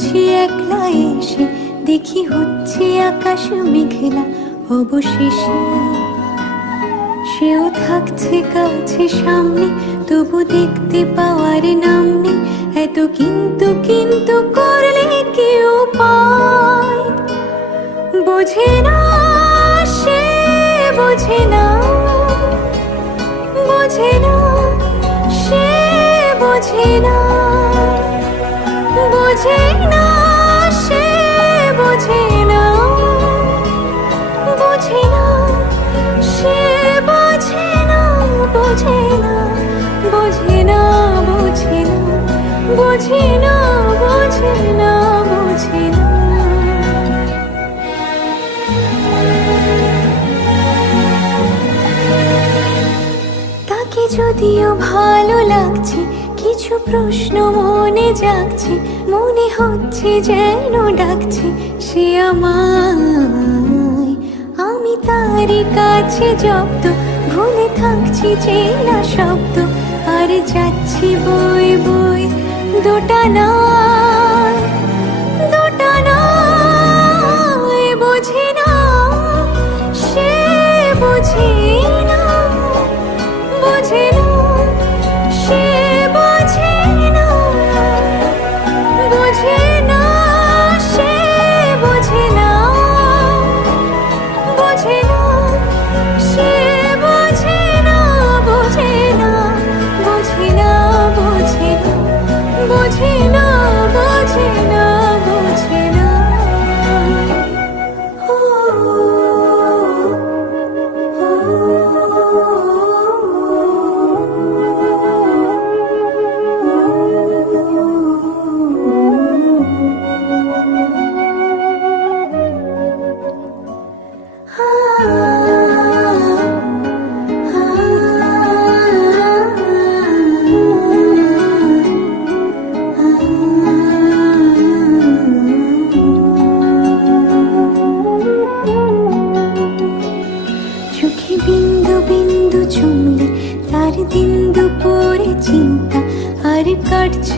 আমি একলা এসে, দেখি হচ্ছে আকাশ মেঘলা, অবশেষে সেও থাকছে কাছে সামনে, তবু দেখতে পাওয়ার নাম নেই। এত কিন্তু কিন্তু করলে কেউ পায়। বোঝে না সে, বোঝে না বোঝে না সে, বোঝে না। বোঝে না বোঝে না বোঝে না তাকে যদিও ভালো লাগছে, কিছু প্রশ্ন মনে জাগছে, মনে হচ্ছে যেন ডাকছে সে আমায়। আমি তারই কাছে জব্দ, ভুলে থাকছি চেনা শব্দ, আর যাচ্ছি বই ना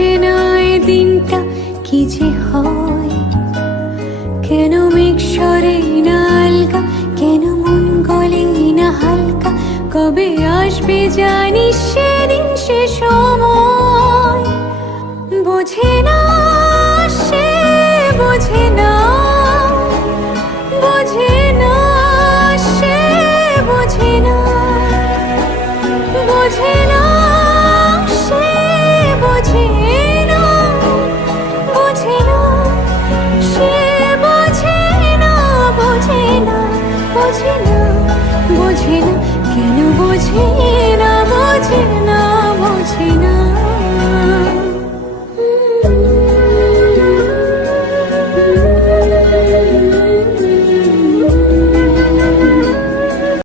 এ দিনটা কি যে হয়? কেন মেঘ না কেন মন গলে না হালকা? কবে আসবে জানিস সেদিন সে সময়। বোঝে না, সে বোঝে না। বোঝে না, সে না। বোঝে বোঝে না বোঝে না কেন বোঝে না বোঝে না